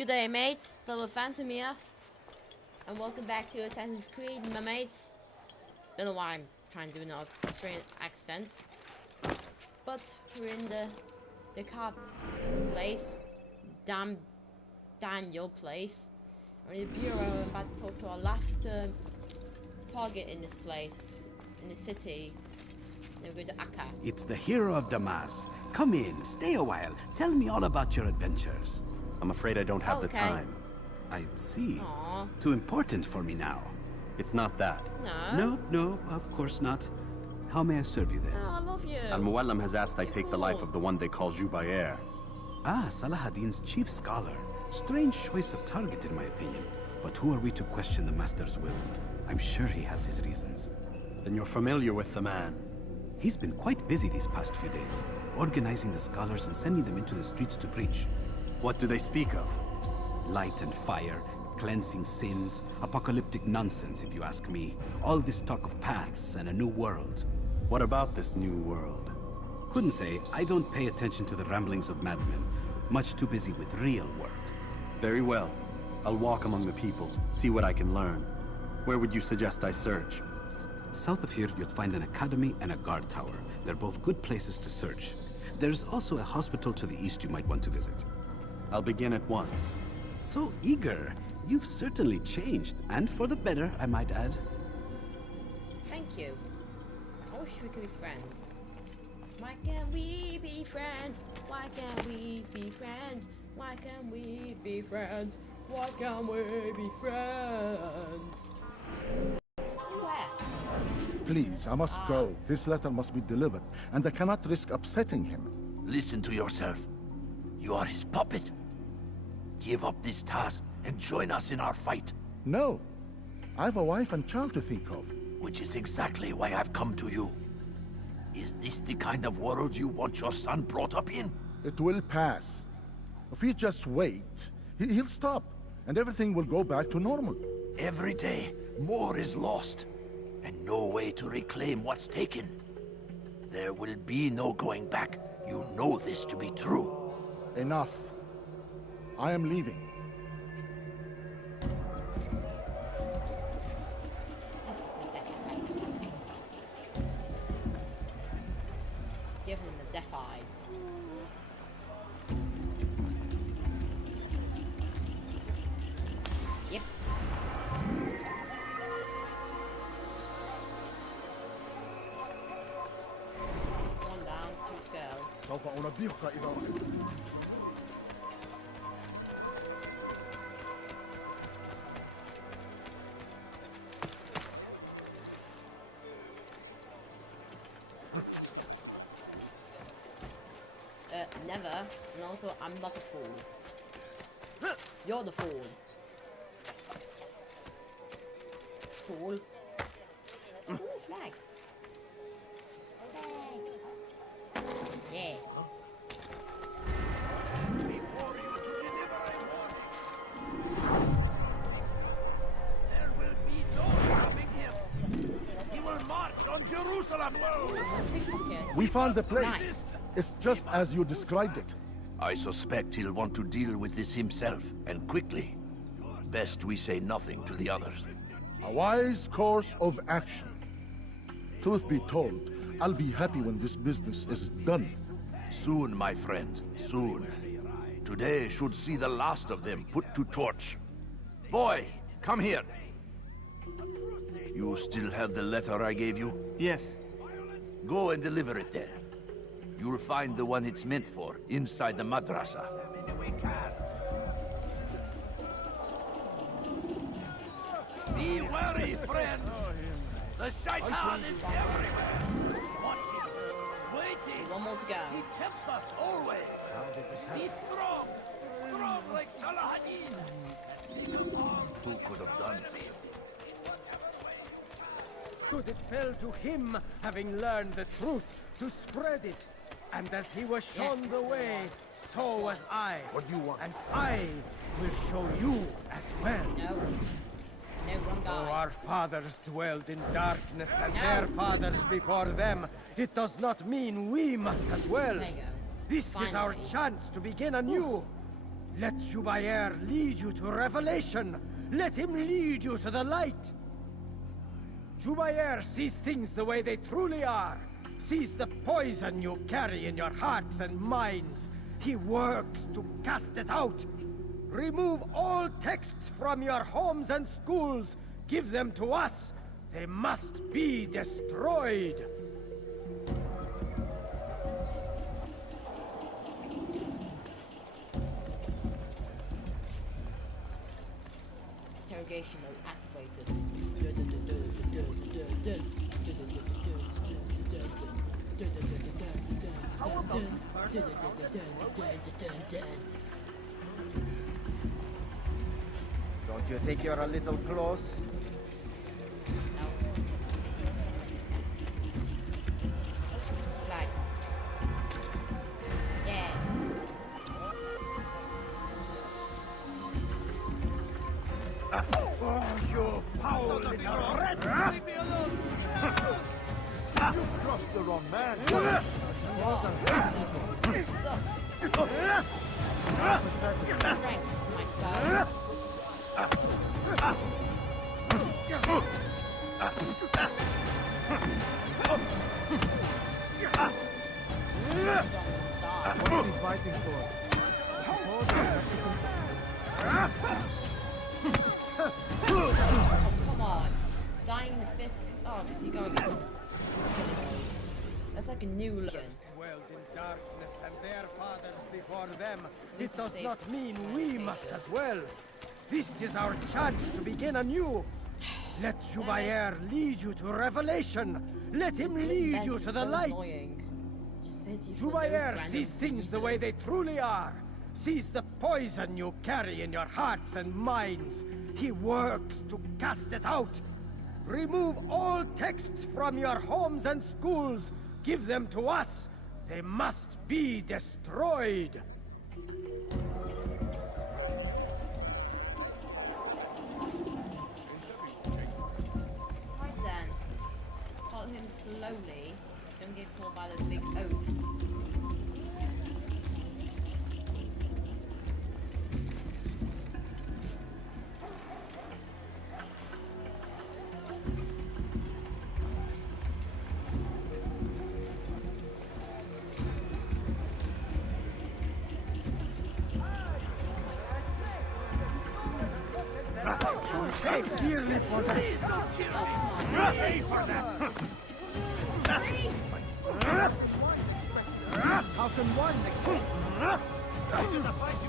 Good day, mates. Silver Phantom here, and welcome back to Assassin's Creed, my mates. Don't know why I'm trying to do an Australian accent, but we're in the car place, Daniel place. We're in the bureau. I'm about to talk to our last target in this place, in the city. Then we go to Akka. It's the hero of Damas. Come in, stay a while. Tell me all about your adventures. I'm afraid I don't have the time. I see. Aww. Too important for me now. It's not that. No. No, of course not. How may I serve you then? Oh, I love you. Al-Muallim has asked I take the life of the one they call Jubair. Ah, Salahadin's chief scholar. Strange choice of target in my opinion. But who are we to question the Master's will? I'm sure he has his reasons. Then you're familiar with the man. He's been quite busy these past few days, organizing the scholars and sending them into the streets to preach. What do they speak of? Light and fire, cleansing sins, apocalyptic nonsense if you ask me. All this talk of paths and a new world. What about this new world? Couldn't say. I don't pay attention to the ramblings of madmen. Much too busy with real work. Very well. I'll walk among the people, see what I can learn. Where would you suggest I search? South of here, you'll find an academy and a guard tower. They're both good places to search. There's also a hospital to the east you might want to visit. I'll begin at once. So eager. You've certainly changed, and for the better, I might add. Thank you. I wish we could be friends. Why can't we be friends? Why can't we be friends? Why can't we be friends? Why can't we be friends? Where? Please, I must go. This letter must be delivered, and I cannot risk upsetting him. Listen to yourself. You are his puppet. Give up this task and join us in our fight. No. I have a wife and child to think of. Which is exactly why I've come to you. Is this the kind of world you want your son brought up in? It will pass. If we just wait, he'll stop, and everything will go back to normal. Every day, more is lost, and no way to reclaim what's taken. There will be no going back. You know this to be true. Enough. I am leaving. Give him the death eye. Yep. One down, two go. سوف أنبهك إذا رحت. Never. And also, I'm not a fool. You're the fool. Fool. Ooh, flag. Flag. Yeah. There will be no stopping him. He will march on Jerusalem. We found the place. Nice. It's just as you described it. I suspect he'll want to deal with this himself, and quickly. Best we say nothing to the others. A wise course of action. Truth be told, I'll be happy when this business is done. Soon, my friend, soon. Today should see the last of them put to torch. Boy, come here. You still have the letter I gave you? Yes. Go and deliver it then. You'll find the one it's meant for inside the madrasa. Be wary, friend. The shaitan is everywhere. Watching, waiting. One more to go. He tempts us always. Be strong. Strong like Salahadin. Who could have done this? Good it fell to him, having learned the truth, to spread it. And as he was shown the way, so was I. What do you want? And I will show you as well. No. No, wrong Though guy. our fathers dwelled in darkness and No. their fathers before them, it does not mean we must as well. There you go. This is our Finally. chance to begin anew. Let Jubair lead you to revelation. Let him lead you to the light. Jubair sees things the way they truly are. Sees the poison you carry in your hearts and minds. He works to cast it out. Remove all texts from your homes and schools. Give them to us. They must be destroyed. Interrogation mode activated. Don't you think you're a little close? No. Flag. Yeah. Oh, you foul little rat! Leave me alone! You crossed the wrong man! Strength, my son. What is he fighting for? Come on. Dying in the fist. Oh, you gotta go. That's like a new legend. Dwelled in darkness and their fathers before them. This It does is not safe. mean we must as well. This is our chance to begin anew. Let Jubair lead you to revelation. Let him lead you to the light. Just said you for no Jubair random sees things the way they truly are. Sees the poison you carry in your hearts and minds. He works to cast it out. Remove all texts from your homes and schools. Give them to us. They must be destroyed. Right then. Follow him slowly. Don't get caught by those big oaths. Pay dearly for that. Please don't kill me! Pay for that! How can one expect? This is a fight you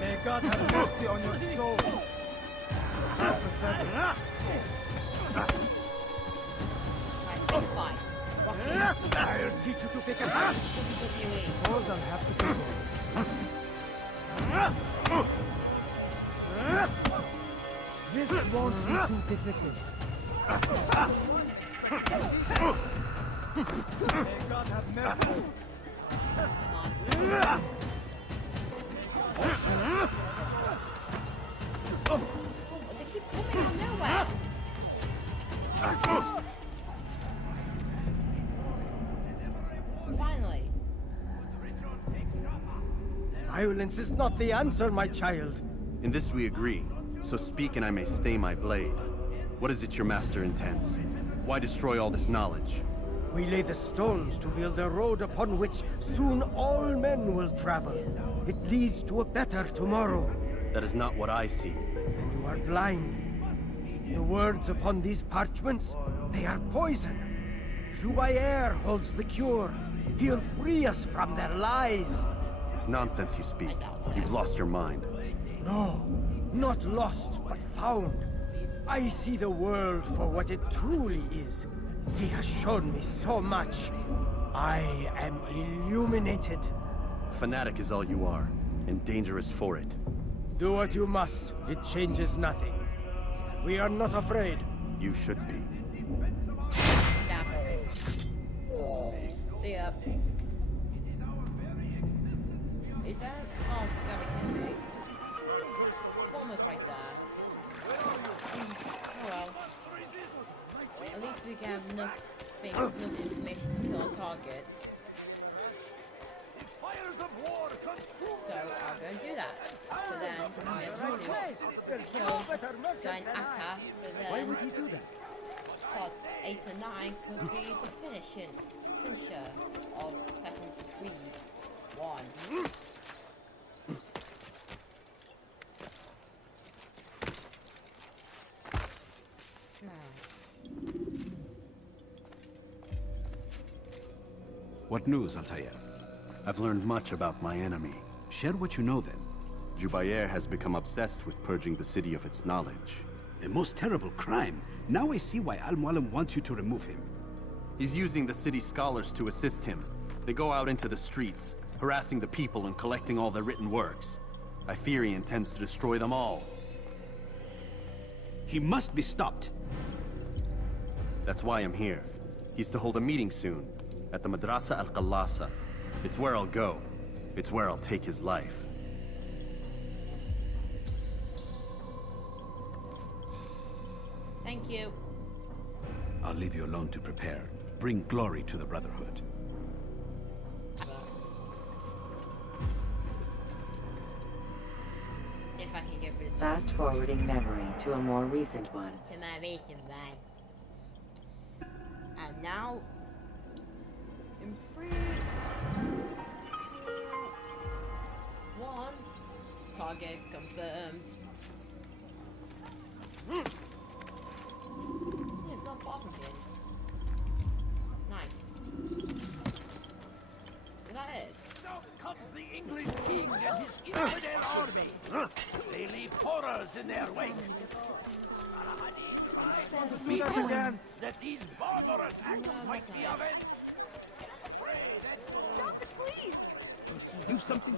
May God have mercy on your soul. Right, big fight. Rocky. I'll teach you to pick a hat. WWE. Suppose I'll have to go. This won't be too difficult. May God have mercy. Come on. Oh, they keep coming out of nowhere. Finally. Violence is not the answer, my child. In this we agree, so speak and I may stay my blade. What is it your master intends? Why destroy all this knowledge? We lay the stones to build a road upon which soon all men will travel. It leads to a better tomorrow. That is not what I see. And you are blind. The words upon these parchments, they are poison. Jubair holds the cure. He'll free us from their lies. It's nonsense you speak. I doubt it. You've lost your mind. No, not lost, but found. I see the world for what it truly is. He has shown me so much. I am illuminated. Fanatic is all you are, and dangerous for it. Do what you must. It changes nothing. We are not afraid. You should be. Stab her. See ya. Is that? Oh, gotta kill me. It's almost right there. Oh well. we can have enough information to kill our target. So I'll go and do that. So then I'm able to kill Giant Akka. So then Why would he do that? part 8 and 9 could be the finisher of Assassin's Creed 1. What news, Altair? I've learned much about my enemy. Share what you know then. Jubair has become obsessed with purging the city of its knowledge. A most terrible crime. Now I see why Al-Mualim wants you to remove him. He's using the city scholars to assist him. They go out into the streets, harassing the people and collecting all their written works. I fear he intends to destroy them all. He must be stopped. That's why I'm here. He's to hold a meeting soon, at the Madrasa Al-Qallasa. It's where I'll go. It's where I'll take his life. Thank you. I'll leave you alone to prepare. Bring glory to the Brotherhood. If I can get through this. Fast forwarding memory to a more recent one. To my recent one. And now, in 3, 2, 1, target confirmed. Yeah, it's not far from here. Nice. Is that it? Now comes the English king and his infidel army. They leave horrors in their wake. Saladin tried to beat them that these barbarous acts might be avenged. Stop it, please! Do something.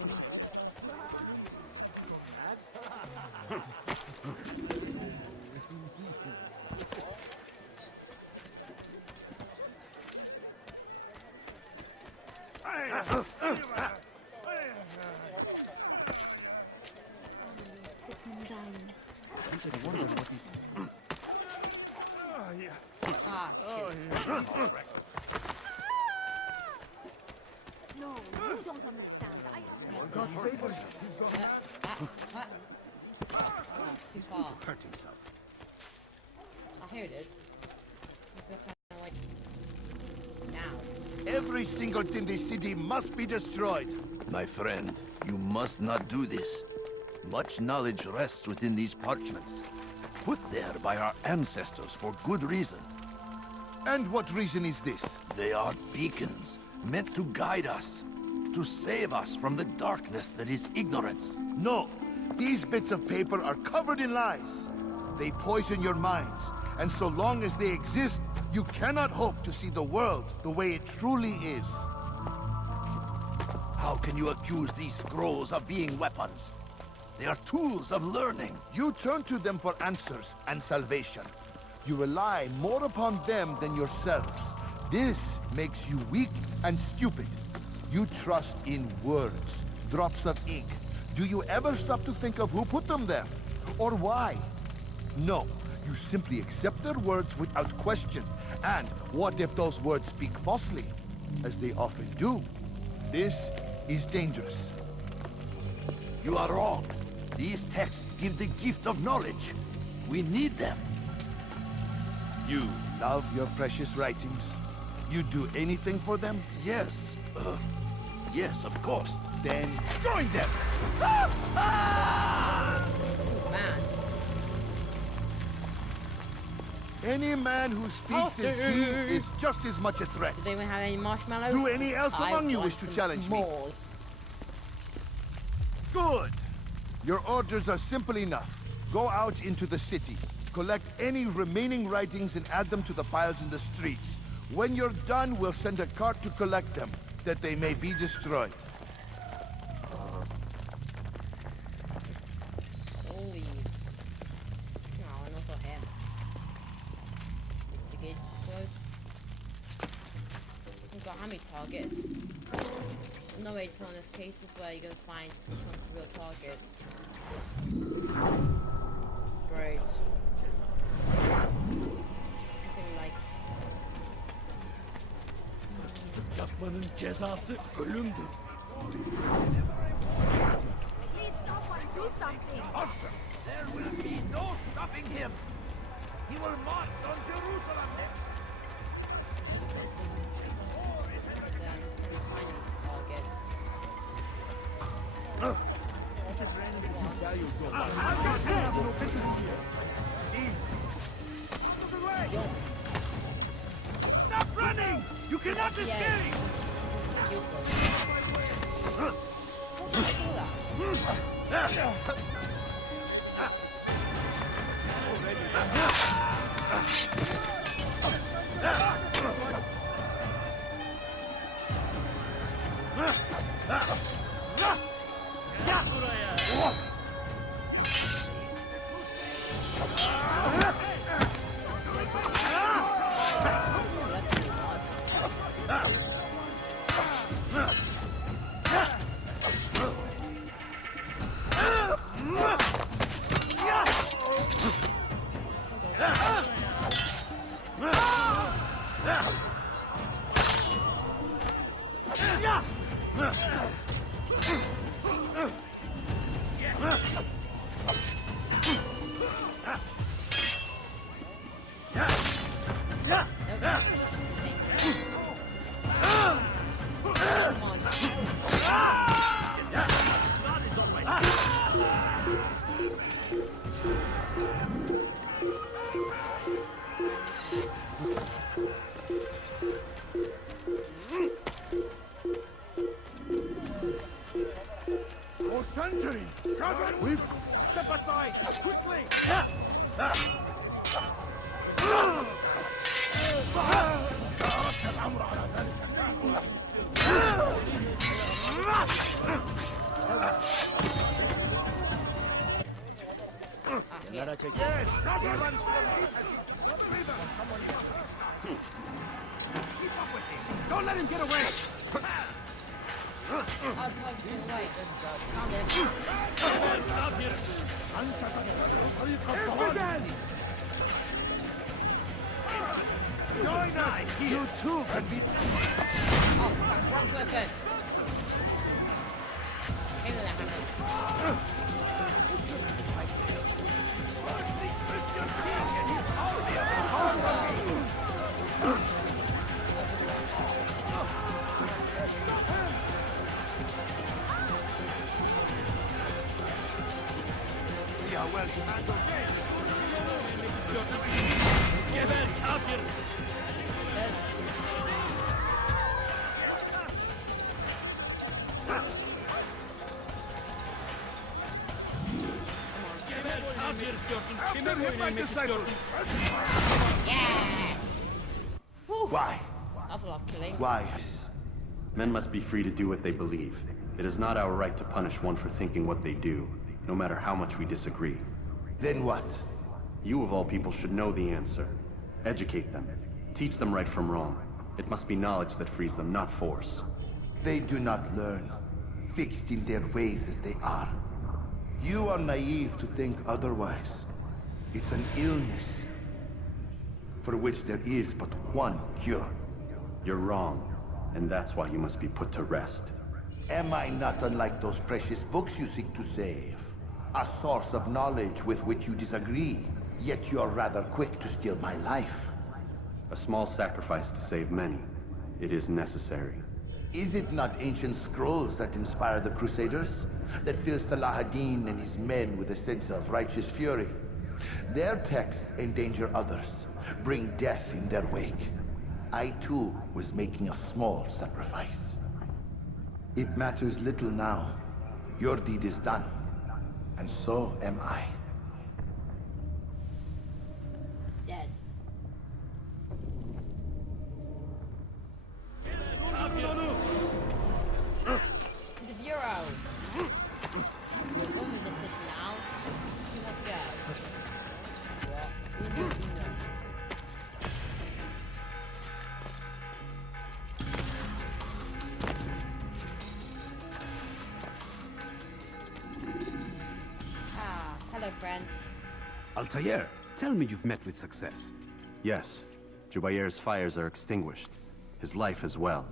Ah, shit. No, you don't understand. What? Oh, it's too far. Hurt himself. Oh, here it is. It's kind of like now. Every single thing in the city must be destroyed. My friend, you must not do this. Much knowledge rests within these parchments, put there by our ancestors for good reason. And what reason is this? They are beacons, meant to guide us, to save us from the darkness that is ignorance. No, these bits of paper are covered in lies. They poison your minds, and so long as they exist, you cannot hope to see the world the way it truly is. How can you accuse these scrolls of being weapons? They are tools of learning. You turn to them for answers and salvation. You rely more upon them than yourselves. This makes you weak and stupid. You trust in words, drops of ink. Do you ever stop to think of who put them there? Or why? No, you simply accept their words without question. And what if those words speak falsely? As they often do. This is dangerous. You are wrong. These texts give the gift of knowledge. We need them. You love your precious writings? You do anything for them? Yes. Yes, of course. Then join them! Man. Any man who speaks as he is just as much a threat. Do they even have any marshmallows? Do any else among you want wish to some challenge me? s'mores. Good! Your orders are simple enough. Go out into the city. Collect any remaining writings and add them to the piles in the streets. When you're done, we'll send a cart to collect them, that they may be destroyed. Holy. No, and also him. Is the gate closed? We've got how many targets? No way it's one of those cases where you're gonna find which one's the real target. Great. Something like yapanın cezası ölümdür. Please, someone do something. Awesome. There will be no stopping him. He will march on Jerusalem next. Then we find targets. Jump. Stop running! You cannot escape! Useful. How do I do that? Come on. For centuries, we've Step aside! Quickly! Here. Yes! He runs for the river! Come on, you keep up with him! Don't let him get away! Oh, it's like getting away. Found him. Join us! You too can be... Oh, fuck. Wrong person. Give me that hammer. See how well you handle this! After him, my disciple! Yeah! Whew. Why? That's a lot of killing. Why? Men must be free to do what they believe. It is not our right to punish one for thinking what they do, no matter how much we disagree. Then what? You of all people should know the answer. Educate them. Teach them right from wrong. It must be knowledge that frees them, not force. They do not learn, fixed in their ways as they are. You are naive to think otherwise. It's an illness for which there is but one cure. You're wrong, and that's why you must be put to rest. Am I not unlike those precious books you seek to save? A source of knowledge with which you disagree, yet you are rather quick to steal my life. A small sacrifice to save many. It is necessary. Is it not ancient scrolls that inspire the Crusaders? That fill Salah ad-Din and his men with a sense of righteous fury? Their texts endanger others, bring death in their wake. I too was making a small sacrifice. It matters little now. Your deed is done, and so am I. Dead. To the bureau. We're going with the city now. See where to go. What? Uno. Ah, hello, friend. Altair, tell me you've met with success. Yes, Jubair's fires are extinguished. His life as well.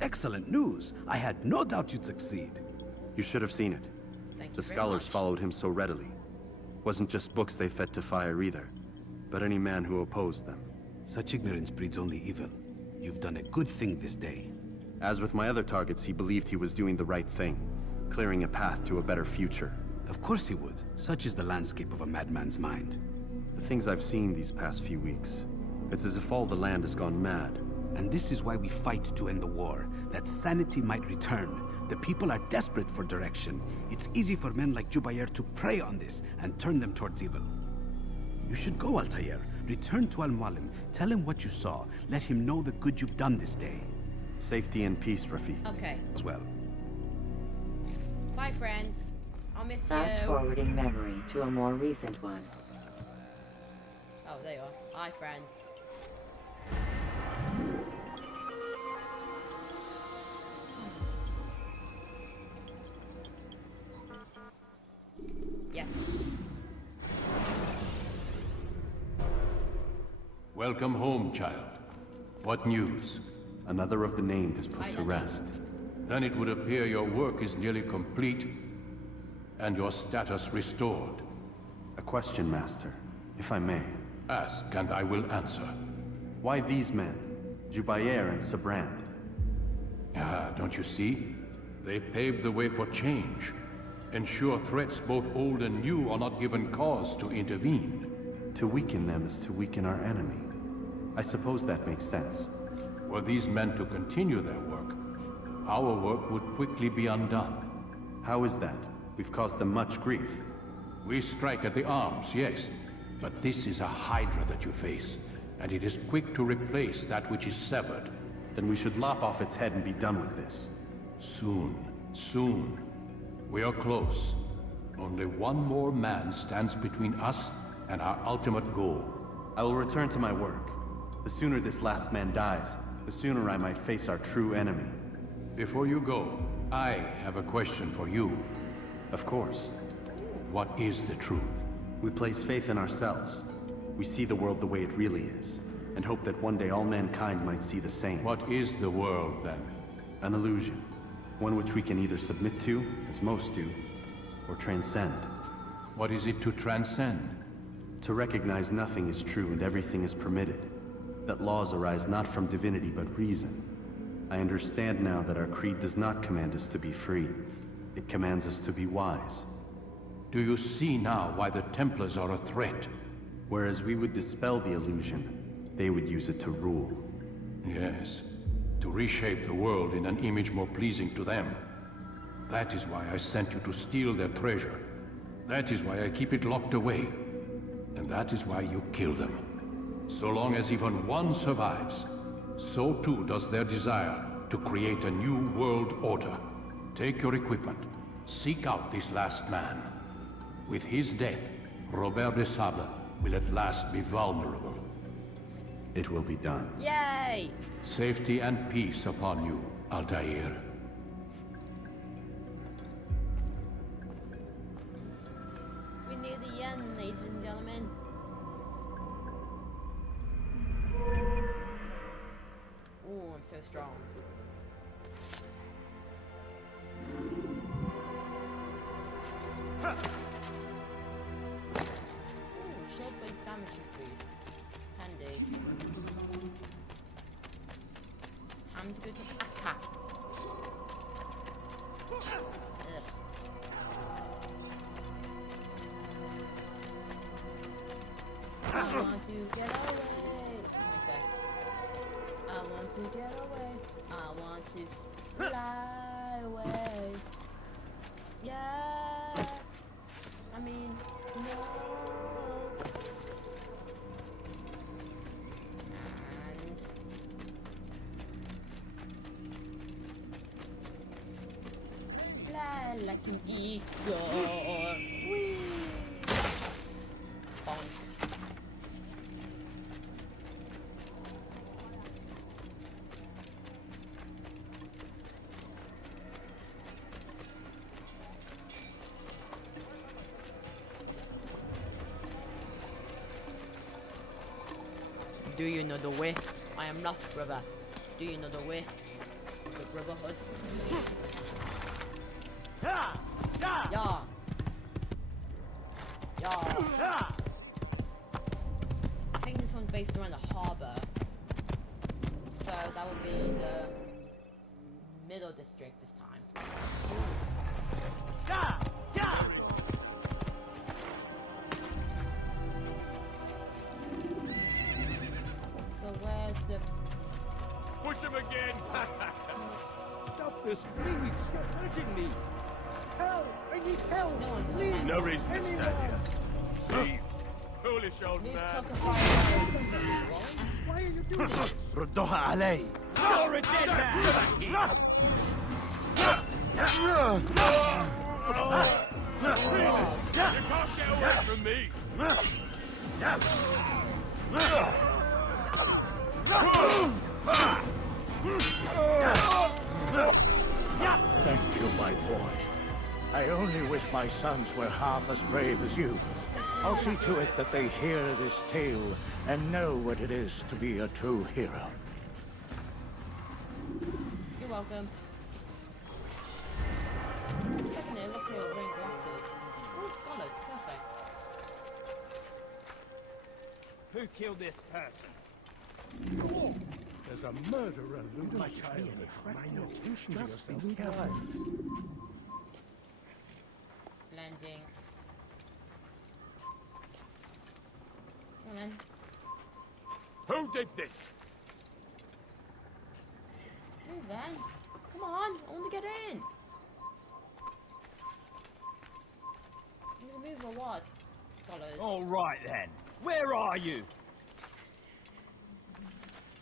Excellent news. I had no doubt you'd succeed. You should have seen it. Thank you The very scholars much. followed him so readily. Wasn't just books they fed to fire either, but any man who opposed them. Such ignorance breeds only evil. You've done a good thing this day. As with my other targets, he believed he was doing the right thing, clearing a path to a better future. Of course he would. Such is the landscape of a madman's mind. The things I've seen these past few weeks, it's as if all the land has gone mad. And this is why we fight to end the war, that sanity might return. The people are desperate for direction. It's easy for men like Jubair to prey on this and turn them towards evil. You should go, Altair. Return to Al-Mualim. Tell him what you saw. Let him know the good you've done this day. Safety and peace, Rafiq. Okay. As well. Bye, friend. I'll miss Fast you. forwarding memory to a more recent one. Oh, there you are. Hi, friend. Yes. Welcome home, child. What news? Another of the named is put to rest. Then it would appear your work is nearly complete, and your status restored. A question, Master, if I may. Ask, and I will answer. Why these men? Jubair and Sabrand? Ah, don't you see? They paved the way for change. Ensure threats both old and new are not given cause to intervene. To weaken them is to weaken our enemy. I suppose that makes sense. Were these men to continue their work, our work would quickly be undone. How is that? We've caused them much grief. We strike at the arms, yes. But this is a hydra that you face, and it is quick to replace that which is severed. Then we should lop off its head and be done with this. Soon, soon. We are close. Only one more man stands between us and our ultimate goal. I will return to my work. The sooner this last man dies, the sooner I might face our true enemy. Before you go, I have a question for you. Of course. What is the truth? We place faith in ourselves. We see the world the way it really is, and hope that one day all mankind might see the same. What is the world, then? An illusion. One which we can either submit to, as most do, or transcend. What is it to transcend? To recognize nothing is true and everything is permitted. That laws arise not from divinity but reason. I understand now that our creed does not command us to be free. It commands us to be wise. Do you see now why the Templars are a threat? Whereas we would dispel the illusion, they would use it to rule. Yes. To reshape the world in an image more pleasing to them. That is why I sent you to steal their treasure. That is why I keep it locked away. And that is why you kill them. So long as even one survives, so too does their desire to create a new world order. Take your equipment. Seek out this last man. With his death, Robert de Sable will at last be vulnerable. It will be done. Yay! Safety and peace upon you, Altair. We're near the end, ladies and gentlemen. Ooh, I'm so strong. Ooh, short blade damage increased. Handy. Time to go to attack. Ugh. I want to get away. Okay. I want to get away. I want to fly away. Yeah. I mean, no. And fly like an eagle. Whee! Bonk. Do you know the way? I am lost, brother. Do you know the way? Good. Brotherhood. Yeah. Yeah. I think this one's based around the harbour. So that would be the middle district this time. So where's the... Push him again! Stop this, please! You're hurting me! Help! I need help! No one Please! No reason to stand here. Leave! Foolish old Move man! Tokafire. Why are you doing this? ردوها علي! You're a dead man! You can't get away from me! Thank you, my boy. I only wish my sons were half as brave as you. I'll see to it that they hear this tale and know what it is to be a true hero. You're welcome. Secondly, look at your wearing glasses. Oh, scholars, perfect. Who killed this person? There's a murderer loose. My child, attract your attention to yourself. Landing. Come on then. Who did this? Move then. Come on, I want to get in. You gonna move or what? Scholars. All right then. Where are you?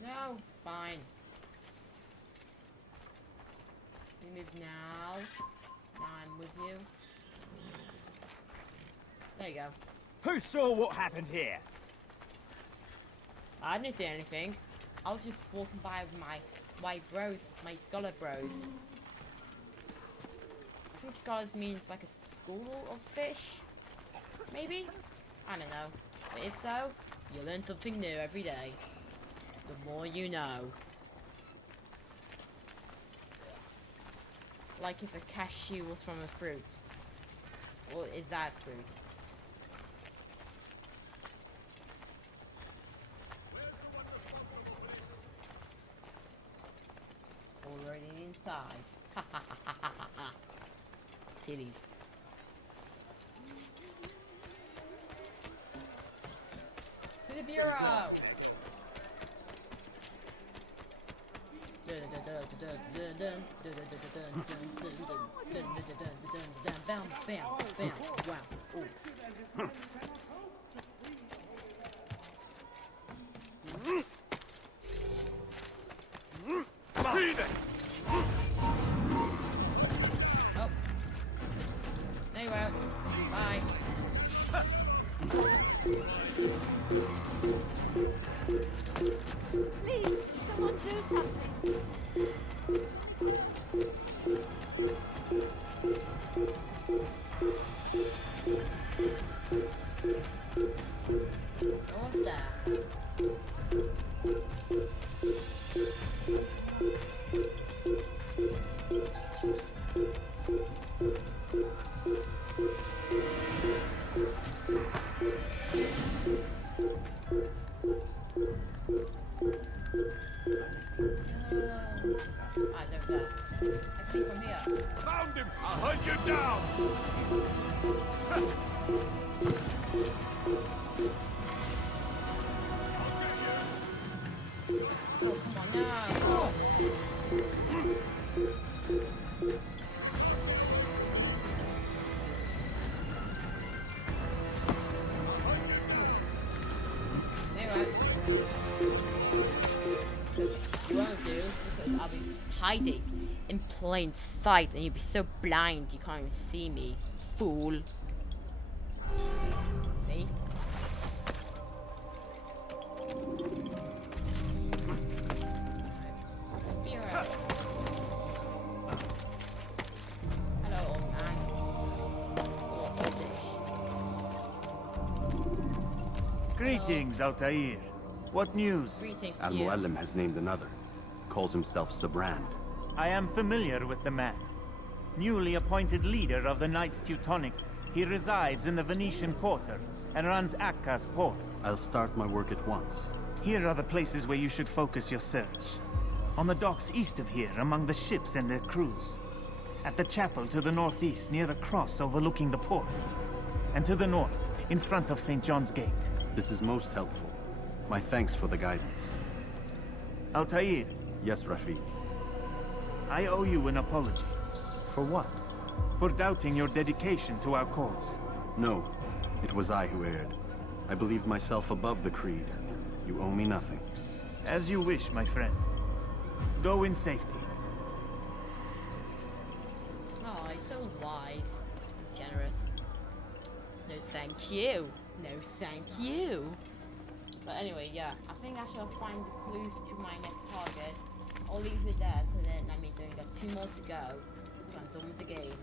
No, fine. You move now. Now I'm with you. There you go. Who saw what happened here? I didn't see anything. I was just walking by with my white bros, my scholar bros. I think scholars means like a school of fish. Maybe? I don't know. But if so, you learn something new every day. The more you know. Like if a cashew was from a fruit. Or is that fruit? Already inside. Ha ha ha ha ha ha. Titties. To the bureau! Bam, bam, bam. Wow. Ooh. Breathe it! Oh. There you are. Bye. Please, someone do something. What's that? I know that. I see from here. Found him! I'll hunt you down! Oh, come on, no. There you are. You won't do, because I'll be hiding in plain sight and you'll be so blind you can't even see me. Fool. See? Hello, old man. Greetings, Altair. What news? Greetings to you. Al-Mualim has named another. Calls himself Sabrand. I am familiar with the man. Newly appointed leader of the Knights Teutonic, he resides in the Venetian Quarter and runs Acca's port. I'll start my work at once. Here are the places where you should focus your search. On the docks east of here, among the ships and their crews. At the chapel to the northeast, near the cross overlooking the port. And to the north, in front of St. John's Gate. This is most helpful. My thanks for the guidance. Altair. Yes, Rafik. I owe you an apology. For what? For doubting your dedication to our cause. No, it was I who erred. I believed myself above the Creed. You owe me nothing. As you wish, my friend. Go in safety. Oh, he's so wise. Generous. No thank you. No thank you. But anyway, yeah. I think I shall find the clues to my next target. I'll leave it there, so then that means I've got 2 more to go. So I'm done with the game.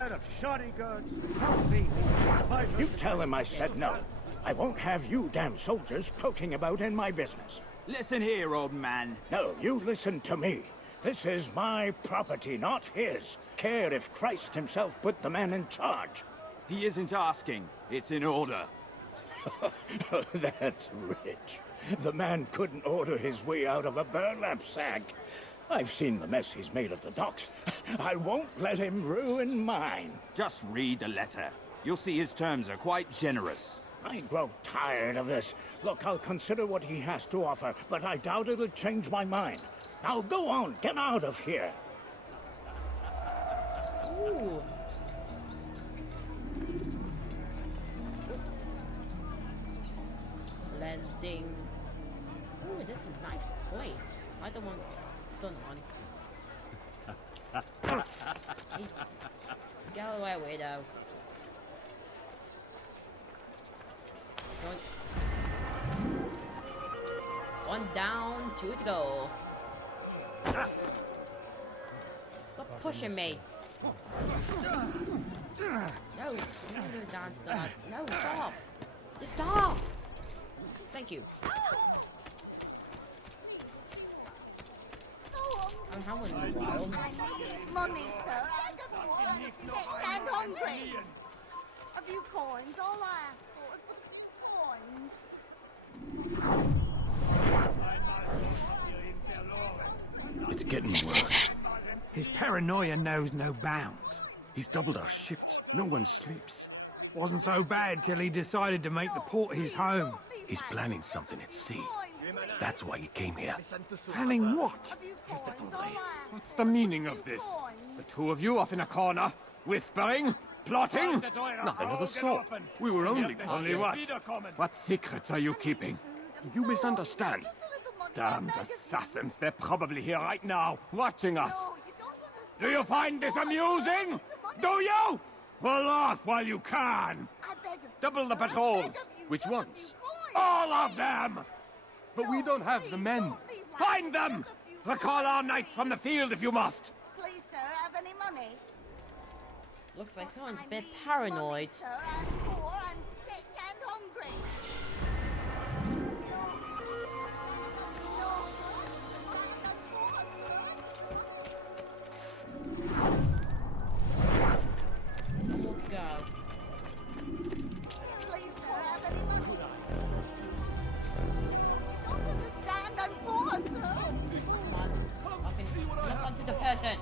Out of shoddy goods. You tell him I said no. I won't have you damn soldiers poking about in my business. Listen here, old man. No, you listen to me. This is my property, not his. Care if Christ himself put the man in charge. He isn't asking. It's in order. That's rich. The man couldn't order his way out of a burlap sack. I've seen the mess he's made of the docks. I won't let him ruin mine. Just read the letter. You'll see his terms are quite generous. I grow tired of this. Look, I'll consider what he has to offer, but I doubt it'll change my mind. Now go on, get out of here. Ooh. Blending. Ooh, this is a nice point. I don't want sun on. Hey, go away, weirdo. One down, 2 to go. Stop pushing me. No, don't do a dance start. No, stop. Just stop. Thank you. I haven't had one in a while. Money, sir. And hungry. A few coins, all I ask for is a few coins. It's getting worse. His paranoia knows no bounds. He's doubled our shifts. No one sleeps. Wasn't so bad till he decided to make the port his home. He's planning something at sea. That's why he came here. Planning what? What's the meaning of this? The two of you off in a corner, whispering, plotting? Nothing of the sort. We were only Only what? What secrets are you keeping? You misunderstand. Damned assassins, they're probably here right now, watching us. Do you find this amusing? Do you? Well, laugh while you can. Double the patrols. Which ones? All of them! But we don't have the men. Find them! Recall our knights from the field if you must. Please, sir, have any money? Looks like someone's a bit paranoid. Sir, and poor and sick and hungry. One more to go. Please, sir, have any money? You don't understand, I'm poor, sir. Come on. I can look onto the person.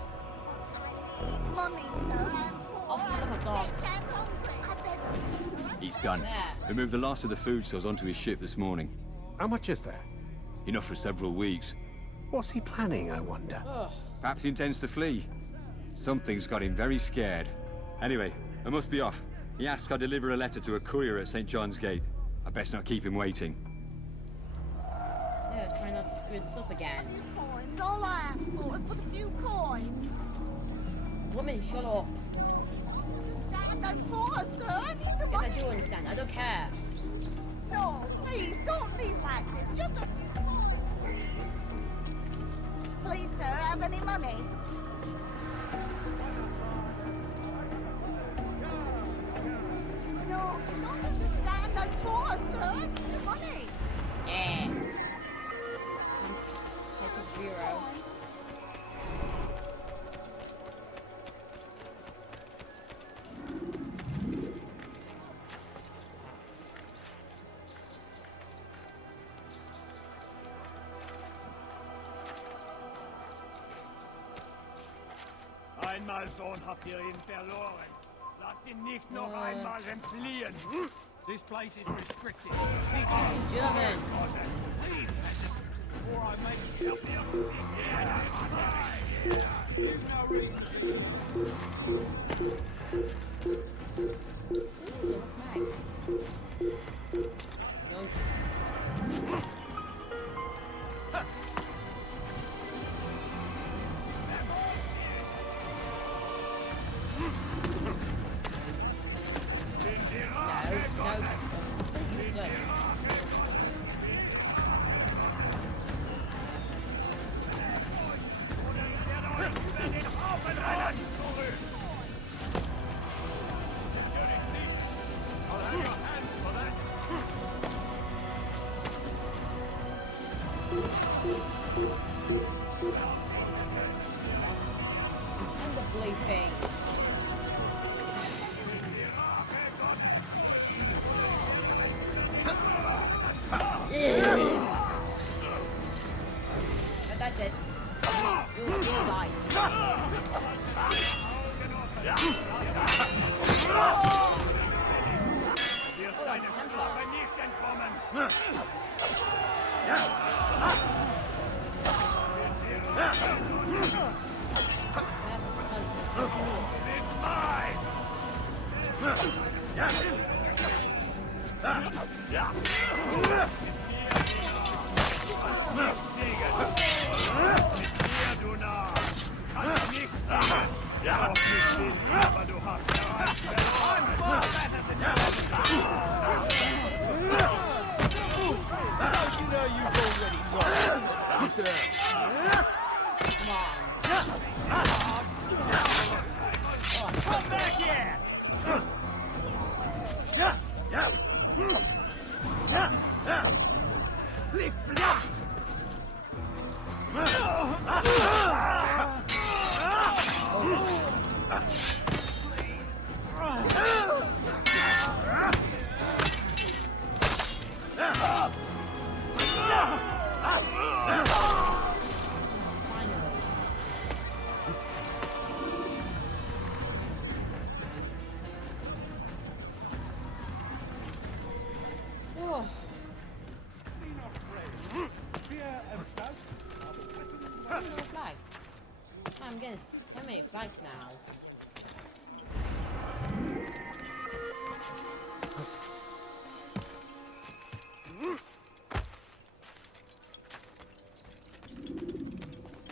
Money, sir, and poor Off the look of God. and sick and hungry. I beg of you, sir. He's done. There. They moved the last of the food stores onto his ship this morning. How much is there? Enough for several weeks. What's he planning, I wonder? Ugh. Perhaps he intends to flee. Something's got him very scared. Anyway, I must be off. He asked I deliver a letter to a courier at St. John's Gate. I best not keep him waiting. Yeah, try not to screw this up again. A few coins, all I ask for is but a few coins. Woman, shut up. Understand, I'm poor, sir. I need the Yes, I money. do understand. I don't care. No, please, don't leave like this. Just a few coins. Please, sir, have any money? No, you don't understand. I'm poor, sir. I need the money. Yeah. Head to 0. einmal Sohn habt ihr ihn verloren. Lasst ihn nicht noch einmal entfliehen. This place is restricted. German. Leave, or I make you up here. You've no reason. And the blue thing. But that's it. You'll die. Oh, that's Come back here! Oh. Flag. I'm getting so many flags now.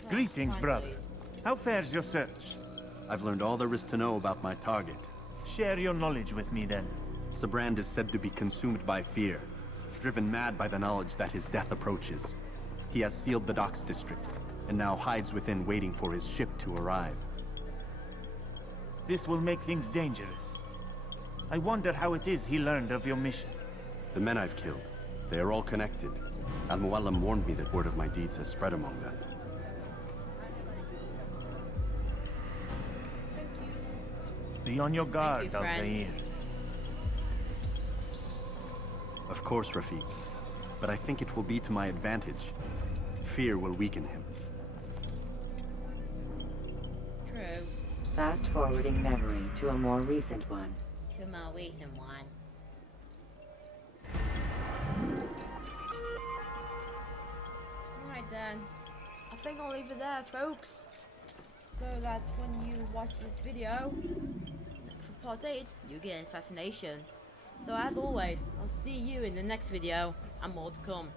Greetings, brother. How fares your search? I've learned all there is to know about my target. Share your knowledge with me, then. Sibrand is said to be consumed by fear, driven mad by the knowledge that his death approaches. He has sealed the docks district, and now hides within waiting for his ship to arrive. This will make things dangerous. I wonder how it is he learned of your mission. The men I've killed, they are all connected. Al-Mualim warned me that word of my deeds has spread among them. Be on your guard, friend. Altair. Of course, Rafik. But I think it will be to my advantage. Fear will weaken him. True. Fast-forwarding memory to a more recent one. To a more recent one. Alright then. I think I'll leave it there, folks. So that when you watch this video, for part 8, you get an assassination. So as always, I'll see you in the next video, and more to come.